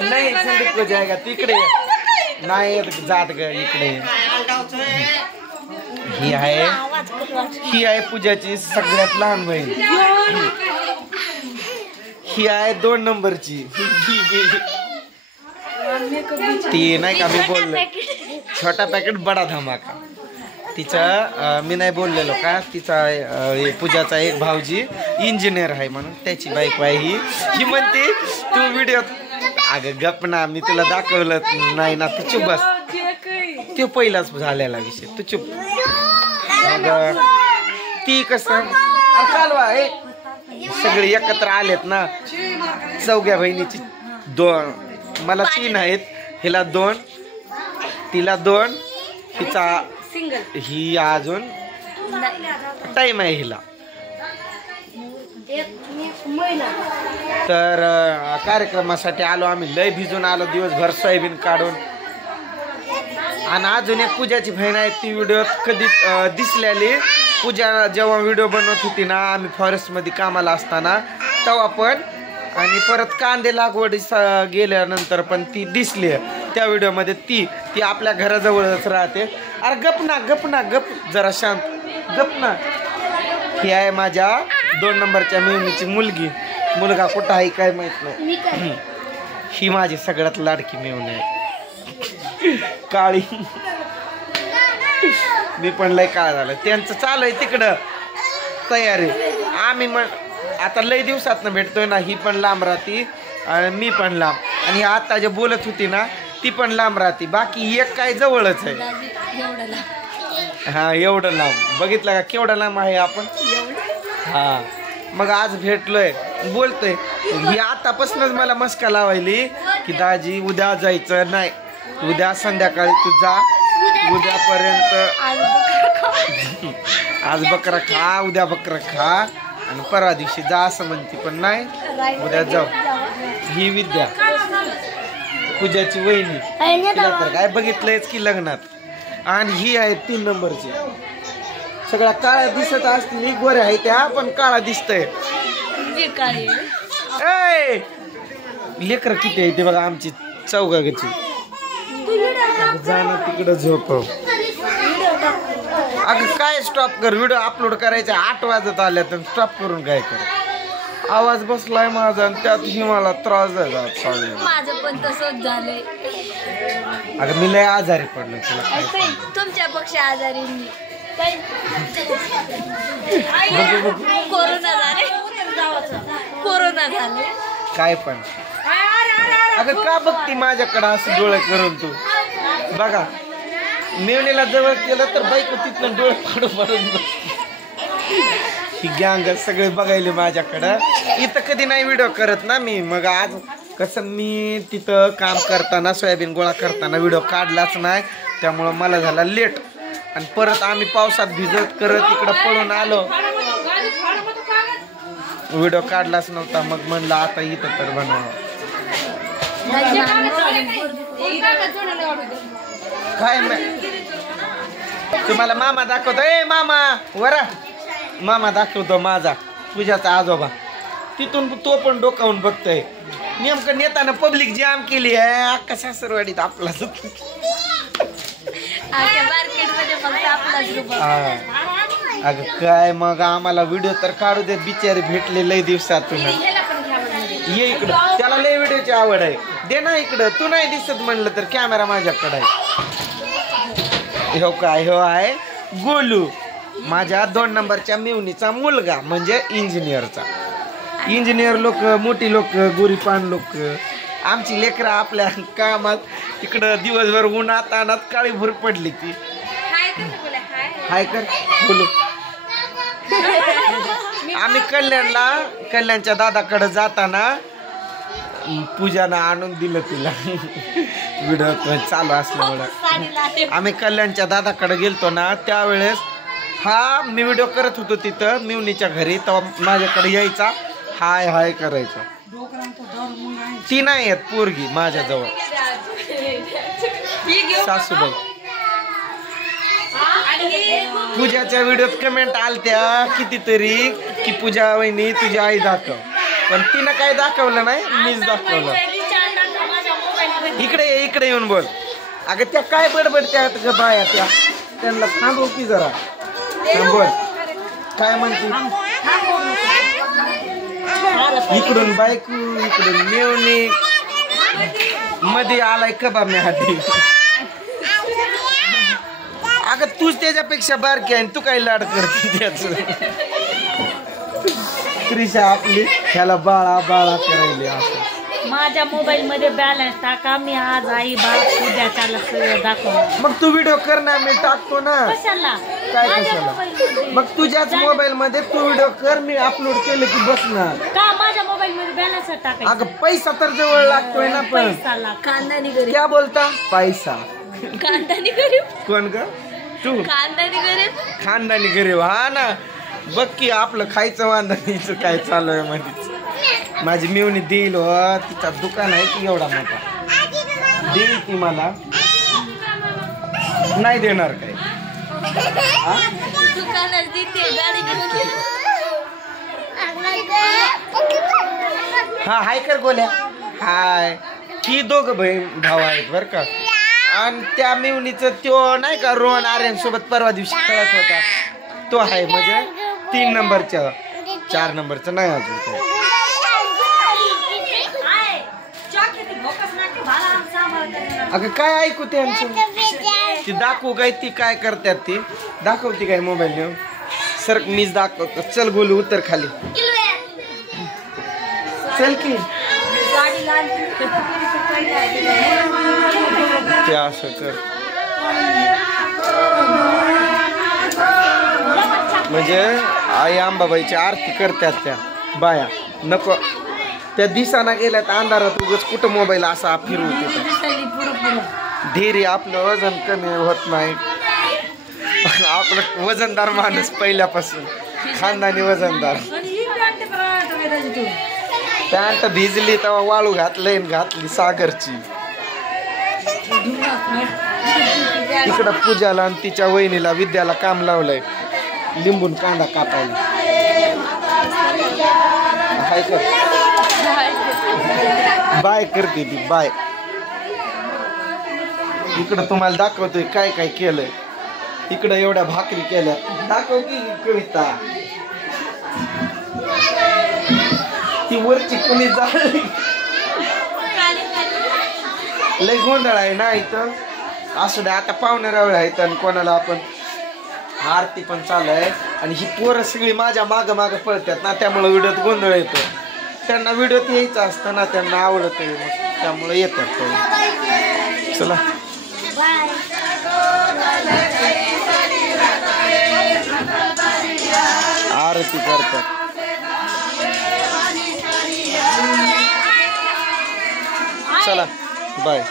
नाही संदीप को जाएगा तिकडे नाही जात ग इकडे ही आहे पूजाची सगळ्यात लहान बहीण ही आहे 2 नंबरची ती नाही का मी बोललो छोटा पॅकेट बडा धमाका तिचा मी नाही बोललेलो का तिचा पूजाचा एक भाऊजी इंजिनियर आहे म्हणून त्याची बायको आहे ही म्हणते तू व्हिडिओ अगं गप ना मी तुला दाखवलं नाही ना तू चुप बस ते पहिलाच झालेला विषय तू चुप मग ती कसं चालवा हे सगळे एकत्र आलेत ना चौघ्या बहिणीची 2 मला 3 आहेत हिला 2 तिला 2 हिचा ही अजून टाइम आहे हिला तर कार्यक्रमासाठी आलो आम्ही लय भिजून आलो दिवसभर सोयाबीन काढून आणि अजून एक पूजाची बहीण आहे ती व्हिडिओ कधी दिसलेली पूजा जेव्हा व्हिडिओ बनवत होती ना आम्ही फॉरेस्टमध्ये कामाला असताना तेव्हा पण आणि परत कांदे लागवडी गेल्यानंतर पण ती दिसली त्या व्हिडिओमध्ये ती आपल्या घराजवळच राहते अरे गप ना जरा शांत गप ना ही आहे माझ्या 2 नंबरच्या मेवणीची मुलगा कुठं आहे काय माहित नाही ही माझी सगळ्यात लाडकी मेवणी आहे काळी मी पण लय काळ झालं त्यांचं चालू आहे तिकडं तयारी आम्ही आता लय दिवसातनं भेटतोय ना ही पण लांब राहती आणि मी पण लांब आणि आता जे बोलत होती ना ती पण लांब राहती बाकी एक काय जवळच आहे हा एवढं लांब बघितलं का केवढं लांब आहे आपण हा मग आज भेटलोय बोलतोय ही आतापासूनच मला मस्का लावायली की दाजी उद्या जायचं नाही उद्या संध्याकाळी तू जा उद्यापर्यंत आज बकरा खा उद्या बकरा खा आणि परवा दिवशी जा असं म्हणते पण नाही उद्या जाऊ ही विद्या पूजाची वहिनी तिला तर काय बघितलंयच की लग्नात आणि ही आहे 3 नंबरची सगळ्या काळ्या दिसत असतील ही गोऱ्या आहे त्या पण काळा दिसतंय लेकर किती आहे ते बघा आमची चौघाची जाणं तिकडं झोप अगं काय स्टॉप कर व्हिडिओ अपलोड करायचा 8 वाजत आल्या तर स्टॉप करून काय कर आवाज बसलाय माझा आणि त्यात ही मला त्रास झाला माझं पण तसंच झालंय अगं मी लय आजारी पडलो तुला तुमच्यापेक्षा आजारी मी कोरोना झाले काय पण अगं का बघती माझ्याकडे असं डोळे करून तू बघा मेवणीला जवळ केलं तर बाईक तिथनं डोळे पाडून ही गँग सगळे बघायले माझ्याकडं इथं कधी नाही व्हिडिओ करत ना मी मग आज कसं मी तिथं काम करताना सोयाबीन गोळा करताना व्हिडिओ काढलाच नाही त्यामुळं मला झाला लेट आणि परत आम्ही पावसात भिजत करत इकडं पळून आलो व्हिडिओ काढलाच नव्हता मग म्हणलं आता इथं तर बनवा काय तुम्हाला मामा दाखवतो ए मामा वरा मामा दाखवतो माझा पूजाचा आजोबा तिथून तो पण डोकावून बघतोय नेमकं नेताना पब्लिक जाम केली आहे अख्खा सासरवाडीत आपला अगं काय मग आम्हाला व्हिडिओ तर काढू दे बिचारी भेटले लय दिवसातून ये इकडं त्याला लय व्हिडिओची आवड आहे दे ना इकडं तू नाही दिसत म्हणलं तर कॅमेरा माझ्याकडे आहे हो काय हो आहे गोलू माझ्या 2 नंबरच्या मेवणीचा मुलगा म्हणजे इंजिनियर लोक मोठी लोक गोरीपान लोक आमची लेकरं आपल्या कामात इकडं दिवसभर उन्हात अनात काळी भूर पडली ती हाय कर बोलू आम्ही कल्याणच्या दादाकडे जाताना पूजानं आणून दिलं तिला व्हिडिओ चालू असल्यामुळं आम्ही कल्याणच्या दादाकडे गेलतो ना त्यावेळेस हा मी व्हिडिओ करत होतो तिथं मिवणीच्या घरी तेव्हा माझ्याकडे यायचा हाय हाय करायचा ती नाही येत पोरगी माझ्याजवळ सासूबाई पूजाच्या व्हिडिओत कमेंट आलत्या कितीतरी की पूजा वहिनी तुझी आई दाखव पण तिनं काय दाखवलं नाही मीच दाखवलं इकडे ये, इकडे येऊन बोल. अगं त्या काय बडबडत्यात ग बाया त्या, त्यांना थांबव की जरा. बोल काय म्हणते. इकडून बायकू, इकडून मेवणी, मध्ये आलाय कबाब हाती. अगं तूच त्याच्यापेक्षा बारकी आहे, तू काय लाड करते त्याच. त्रिशा आपली ह्याला बाळा बाळा करायली असं. माझ्या मोबाईल मध्ये बॅलन्स टाका, मी आज आई बाप उद्या त्याला सगळं दाखवणार. मग तू व्हिडिओ कर ना, मी टाकतो ना. कशाला काय कशाला. मग तुझ्याच मोबाईल मध्ये तू व्हिडिओ कर, मी अपलोड केलं की बस ना. का माझ्या मोबाईल मध्ये बॅलन्स टाकायचं. अगं पैसा तर जवळ लागतोय ना. पण खानदानी गरीब. क्या बोलता पैसा. खानदानी गरीब कोण ग तू. खानदानी गरीब. खानदानी गरीब. हा ना, बघ की आपलं खायचं वांदानीचं काय चालू आहे मध्येच. माझी मेवणी देईल हो, तिचा दुकान आहे की एवढा मोठा. देईल ती मला, नाही देणार काय. दुकानात देते गाडी घेऊन. हा हाय कर गोल्या. हाय. ही दोघं बहीण भाऊ आहेत बर का. आणि त्या मेवणीचं त्यो नाही का रोहन आर्यन सोबत परवा दिवशी खेळत होता, तो आहे. म्हणजे 3 नंबरच्या, 4 नंबरचं नाही अजून काय. अगं काय ऐकू त्यांचं. ती दाखवू काय, ती काय करतात ती दाखवती काय मोबाईल नेऊन. सर मीच दाखवतो. चल गोलू उतर खाली. चल की. ते असं कर. म्हणजे आई अंबाबाईची आरती करतात त्या बाया. नको त्या दिसाना गेल्यात अंधारात, उगाच कुठं मोबाईल असा फिरवू तिथं. धीरे आपलं वजन कमी होत नाही. आपलं वजनदार माणूस पहिल्यापासून, खानदानी वजनदार. पॅन्ट भिजली तेव्हा वाळू घातली सागरची. तिकडं पूजाला आणि तिच्या वहिनीला विद्याला काम लावलंय लिंबून कांदा कापायला. हाय कर. बाय करते ती बाय. इकडं तुम्हाला दाखवतोय काय काय केलंय. इकडं एवढ्या भाकरी केल्या, दाखव की कविता. ती वरची कुणी जाळली. लय गोंधळ आहे ना इथं. असू द्या, आता पाहुणे रावळे आहेत आणि कोणाला आपण आरती पण चालू आहे. आणि ही पोरं सगळी माझ्या माग माग पळतात ना, त्यामुळे व्हिडिओत गोंधळ येतो. त्यांना व्हिडिओत यायचं असतं ना, त्यांना आवडत आहे, त्यामुळे येतात. चला आरती करतात. चला बाय.